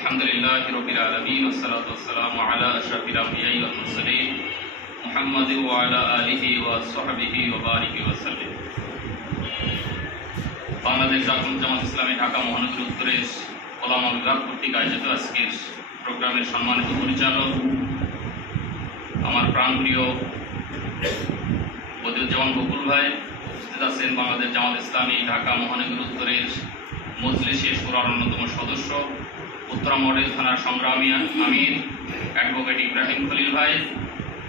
আলহামদুলিল্লাহি রাব্বিল আলামিন ওয়াসসালাতু ওয়াসসালামু আলা আশরাফিল আমবিয়াই ওয়াল মুরসালিন মুহাম্মাদিন ওয়া আলা আলিহি ওয়া সাহবিহি ওয়া বারিক ওয়া সাল্লাম। বাংলাদেশ জামাত ইসলামী ঢাকা মহানগর উত্তরের ওলামা বিভাগ কর্তৃক আয়োজিত আজকের প্রোগ্রামের সম্মানিত পরিচালক আমার প্রাণপ্রিয় বদিউজ্জামান বকুল ভাই, উপস্থিত আছেন বাংলাদেশ জামাত ইসলামী ঢাকা মহানগর উত্তরের মজলিসে শুরার অন্যতম সদস্য উত্তরা মডেল থানার সংগ্রামী আমির অ্যাডভোকেট ইব্রাহিম খলিল ভাই,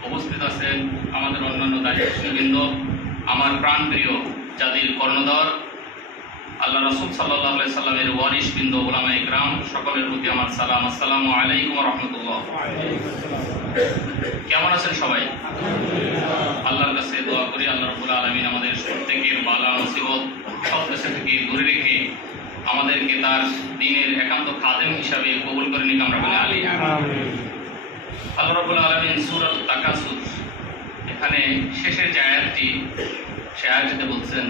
উপস্থিত আছেন আমাদের অন্যান্য দায়িত্ববৃন্দ, আমার প্রাণপ্রিয় জাতির কর্ণধর আল্লাহ রাসূল সাল্লাল্লাহু আলাইহি সাল্লামের ওয়ারিসবৃন্দ, উলামায়ে ইকরাম, সকলের প্রতি আমার সালাম। আসসালামু আলাইকুম ওয়া রাহমাতুল্লাহ। কেমন আছেন সবাই? আল্লাহর কাছে দোয়া করি আল্লাহ রাব্বুল আলামিন আমাদের প্রত্যেকের বালা মুসিবত সব কিছু থেকে দূরে রেখে আমাদেরকে তার দ্বীনের একান্ত খাদেম হিসাবে কবুল করে নিক, আমরা বলি আমিন। আল্লাহ রাব্বুল আলামিন সূরা তাকাসুর এখানে শেষের যে আয়াতটি, সে আয়াতটিতে বলছেন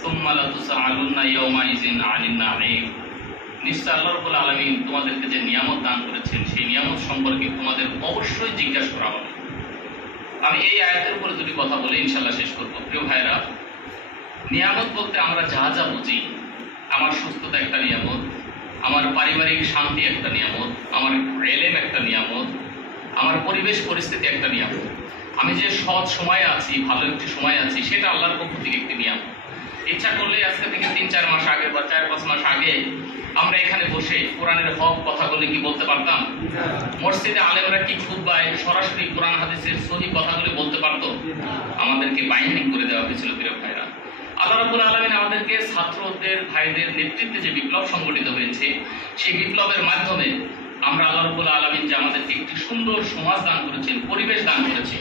সুম্মা লাতুসআলুন্না ইয়াওমাইযিন আনিন নাঈম। নিশ্চয় আল্লাহ রাব্বুল আলামিন তোমাদেরকে যে নিয়ামত দান করেছেন সেই নিয়ামত সম্পর্কে তোমাদের অবশ্যই জিজ্ঞাসা করা হবে। আমি এই আয়াতের উপরে যদি কথা বলে ইনশাআল্লাহ শেষ করব। প্রিয় ভাইরা, নিয়ামত বলতে আমরা যা যা বুঝি, আমার সুস্থতা একটা নিয়ামত, আমার পারিবারিক শান্তি একটা নিয়ামত, আমার এলেম একটা নিয়ামত, আমার পরিবেশ পরিস্থিতি একটা নিয়ামত, আমি যে সৎ সময়ে আছি, ভালো একটি সময় আছি, সেটা আল্লাহর পক্ষ থেকে একটি নিয়ামত। ইচ্ছা করলে আজকে থেকে 3-4 মাস আগে বা 4-5 মাস আগে আমরা এখানে বসে কোরআনের হক কথাগুলি কি বলতে পারতাম? মসজিদে আলেমরা কি খুতবায় সরাসরি কোরআন হাদিসের সহি কথাগুলি বলতে পারতো? আমাদেরকে বাইন্ডিং করে দেওয়া হয়েছিল। প্রিয় ভাইরা, আল্লাহ রাব্বুল আলামিন আমাদেরকে ছাত্রদের ভাইদের নেতৃত্বে যে বিপ্লব সংগঠিত হয়েছে, সেই বিপ্লবের মাধ্যমে আমরা আল্লাহ রাব্বুল আলামিন যে আমাদেরকে একটি সুন্দর সমাজ দান করেছেন, পরিবেশ দান করেছে,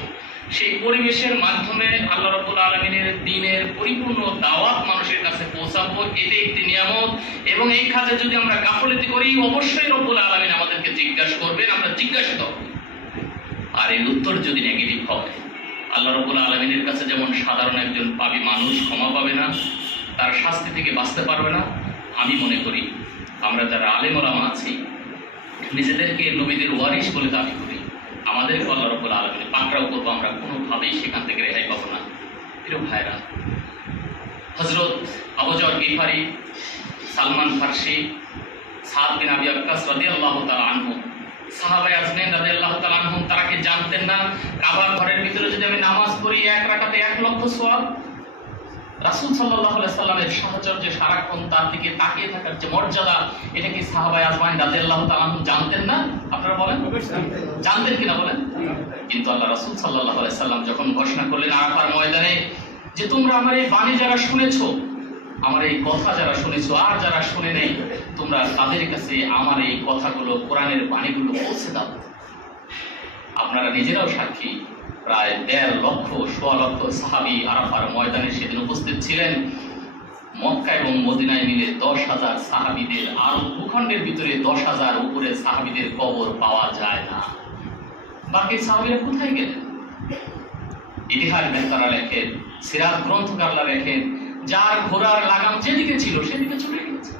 সেই পরিবেশের মাধ্যমে আল্লাহ রাব্বুল আলামিনের দ্বীনের পরিপূর্ণ দাওয়াত মানুষের কাছে পৌঁছাবো, এটা একটি নিয়ামত। এবং এই কাজে যদি আমরা গাফলতি করি, অবশ্যই রাব্বুল আলামিন আমাদেরকে জিজ্ঞাসা করবেন, আমরা জিজ্ঞাসিত হব। আর এর উত্তর যদি নেগেটিভ হয়, আল্লাহ রাব্বুল আলামিনের কাছে যেমন সাধারণ একজন পাপী মানুষ ক্ষমা পাবে না, তার শাস্তি থেকে বাঁচতে পারবে না, আমি মনে করি আমরা যারা আলেম ওলামা আছি, নিজেদেরকে নবীদের ওয়ারিস বলে দাবি করি, আমাদেরকে আল্লাহ রাব্বুল আলামিন পাকড়াও করবো, আমরা কোনোভাবেই সেখান থেকে রেহাই পাবো না। প্রিয় ভাইরা, হযরত আবু যর গিফারি, সালমান ফারসি, সাদ বিন আবি ওয়াক্কাস রাদিয়াল্লাহু তাআলা আনহু, সাহাবায়ে আজমাইন রাদিয়াল্লাহু তাআলা আনহুম, তারা কি জানতেন না কাবার ঘরের ভিতরে যদি আমি নামাজ পড়ি 1 রাকাতে 1 লক্ষ সওয়াব? রাসূল সাল্লাল্লাহু আলাইহি সাল্লামের সাহচর্যে সারাক্ষণ তার দিকে তাকিয়ে থাকার যে মর্যাদা, এটা কি সাহাবায়ে আজমাইন রাদিয়াল্লাহু তাআলা আনহুম জানতেন না? আপনারা বলেন, জানতেন কিনা বলেন? কিন্তু আল্লাহ রাসূল সাল্লাল্লাহু আলাইহি সাল্লাম যখন ঘোষণা করলেন আরাফার ময়দানে যে তোমরা আমার এই বাণী যারা শুনেছো, আমার এই কথা যারা শুনেছো, আর যারা শুনে নেই, তোমরা তাদের কাছে আমার এই কথাগুলো, কোরআনের বাণীগুলো পৌঁছে দাও। আপনারা নিজেরাও সাক্ষী, প্রায় 1.5 লক্ষ, 1.25 লক্ষ সাহাবী আরাফার ময়দানে সেদিন উপস্থিত ছিলেন। মক্কা এবং মদিনায় মিলে 10,000 সাহাবীদের, আর ভূখণ্ডের ভিতরে 10,000 উপরে সাহাবীদের কবর পাওয়া যায় না। বাকি সাহাবীরা কোথায় গেলেন? ইতিহাস বেতারা লেখেন, সিরাত গ্রন্থকাররা লেখেন, যার ঘোড়ার লাগাম যেদিকে ছিল সেদিকে চলে গেছে।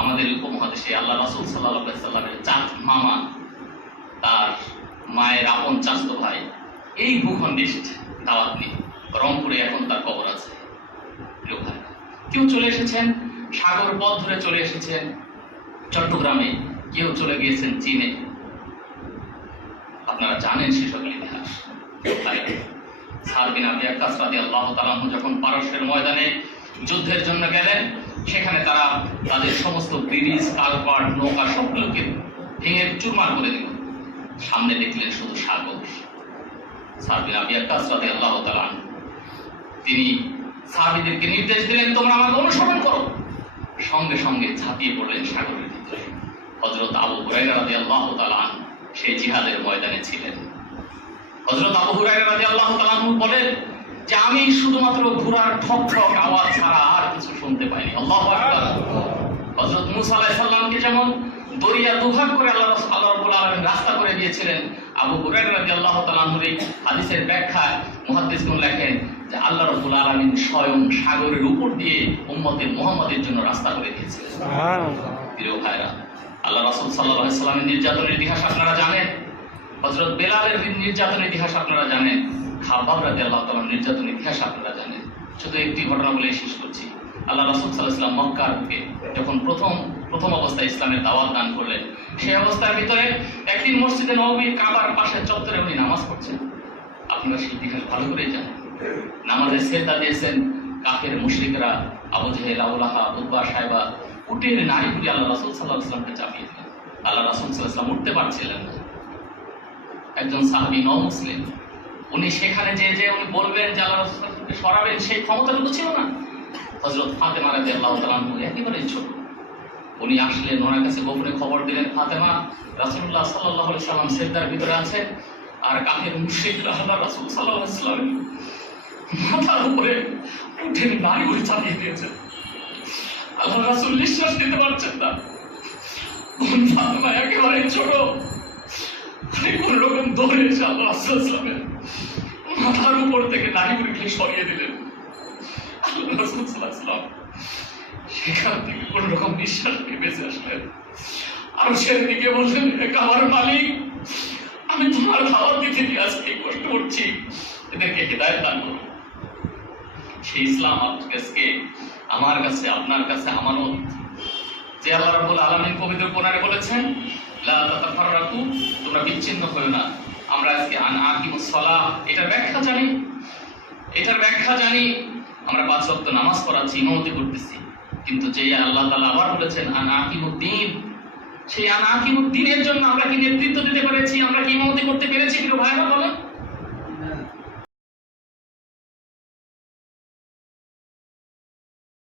আমাদের উপমহাদেশে আল্লাহ রাসূল সাল্লাল্লাহু আলাইহি সাল্লামের চাচ মামা, তার মায়ের আপন চাচতো ভাই এই ভূখণ্ডে এসেছে দাওয়াত নিয়ে, রংপুরে এখন তার কবর আছে। কেউ চলে এসেছেন সাগর পথ ধরে চলে এসেছেন চট্টগ্রামে, কেউ চলে গিয়েছেন চীনে। আপনারা জানেন সেসব ইতিহাস। সাদ বিন আবি ওয়াক্কাস রাদিয়াল্লাহু তাআলা আনহু যখন পারস্যের ময়দানে যুদ্ধের জন্য গেলেন, সেখানে তারা তাদের সমস্ত ব্রিজ, কালপাট, নৌকা সবগুলোকে ভেঙে চুরমার করে দিল। সামনে দেখলেন শুধু সাগর। সাদ বিন আবি ওয়াক্কাস রাদিয়াল্লাহু তাআলা আনহু তিনি সাহাবীদেরকে নির্দেশ দিলেন, তোমরা আমাকে অনুসরণ করো। সঙ্গে সঙ্গে ঝাঁপিয়ে পড়লেন সাগরের ভিতরে। হযরত আবু হুরায়রা রাদিয়াল্লাহু তাআলা আনহু সেই জিহাদের ময়দানে ছিলেন। হযরত আবু হুরায়রা রাদিয়াল্লাহু তাআলা আনহু বলেন যে আমি শুধুমাত্র ঘোড়ার ঠক ঠক আওয়াজ ছাড়া আর কিছু শুনতে পাইনি। আল্লাহু আকবার। হযরত মুসা আলাইহিস সালামকে যেমন দরিয়া দুভাগ করে আল্লাহ রাব্বুল আলামিন রাস্তা করে দিয়েছিলেন, আবু হুরায়রা রাদিয়াল্লাহু তাআলা আনহুর এই হাদিসের ব্যাখ্যায় মুহাদ্দিসগণ লেখেন যে আল্লাহ রাব্বুল আলামিন স্বয়ং সাগরের উপর দিয়ে উম্মতে মুহাম্মাদের জন্য রাস্তা করে দিয়েছিলেন। সুবহানাল্লাহ। প্রিয় ভাইরা, আল্লাহ রাসূল সাল্লাল্লাহু আলাইহি সাল্লামের নির্যাতনের ইতিহাস আপনারা জানেন, হযরত বেলালের নির্যাতনের ইতিহাস আপনারা জানেন, খাব্বাব রাদিয়াল্লাহু তাআলার নির্যাতনের ইতিহাস আপনারা জানেন। শুধু একটি ঘটনা বলে শেষ করছি। আল্লাহ রাসূল সাল্লাল্লাহু আলাইহি সাল্লাম মক্কাকে যখন প্রথম অবস্থায় ইসলামের দাওয়াত দান করলেন, সেই অবস্থার ভিতরে একদিন মসজিদে নববীর কাবার পাশের চত্বরে উনি নামাজ পড়ছেন। আপনারা সেই ইতিহাস ভালো করে জানেন। নামাজে সেজদা দিয়েছেন কাফের মুশরিকরা, আবু জেহেল, আবু লাহাব, উতবা, সাইবা উটের নাড়ি ভুড়ি আল্লাহ রাসূল সাল্লাল্লাহু আলাইহি সাল্লামকে চাপিয়ে দিলেন। আল্লাহ রাসূল সাল্লাল্লাহু আলাইহি সাল্লাম উঠতে পারছিলেন না। একজন সাহাবী মুসলিম, উনি সেখানে যে উনি বলবেন যে আল্লাহ রাসূল সাল্লাল্লাহু আলাইহি সাল্লামকে সরাবেন, সেই ক্ষমতাটুকু ছিল না। হযরত ফাতেমা রাদিয়াল্লাহু তাআলা একেবারে ছোট, উনি আসলেন, ওনার কাছে গোপনে খবর দিলেন, ফাতেমা, রাসূলুল্লাহ সাল্লাল্লাহু আলাইহি সাল্লাম সিজদার ভিতরে আছেন, আর কাফের মুশরিকরা আল্লাহ রাসূল সাল্লাল্লাহু আলাইহি সাল্লামের মাথার উপরে উঠেন নাড়ি ভুড়ি চাপিয়ে দিয়েছেন। আল্লাহ রাসূল নিঃশ্বাস নিতে পারছেন না। ফাতেমা একেবারে ছোট, কোন রকম দৌড়ে এসে আল্লাহ রাসূল সাল্লামের মাথার উপর থেকে নাড়ি ভুড়িগুলো সরিয়ে দিলেন। আল্লাহ রাসূল সাল্লাল্লাহু আলাইহি সাল্লাম সেখান থেকে কোন রকম নিঃশ্বাস নিয়ে বেঁচে আসলেন। আর সেদিকে বললেন, হে কাবার মালিক, আমি তোমার দাওয়াত দিতে গিয়ে আজকে কষ্ট করছি, এদেরকে হিদায়াত দান করো। সেই ইসলাম আজকে আমার কাছে, আপনার কাছে আমানত। যে আল্লাহ রাব্বুল আলামিন পবিত্র কোরআনে বলেছেন, লা তাতাফাররাকু, তোমরা বিচ্ছিন্ন হয়ো না। আমরা আজকে আকিমুস সালাহ এটার ব্যাখ্যা জানি, আমরা 5 ওয়াক্ত নামাজ পড়াচ্ছি, ইমামতি করতেছি, কিন্তু যে আল্লাহ তাআলা আবার বলেছেন আকিমুদ্দিন, সেই আকিমুদ্দিনের জন্য আমরা কি নেতৃত্ব দিতে পেরেছি, আমরা কি ইমামতি করতে পেরেছি? প্রিয় ভাইরা বলেন।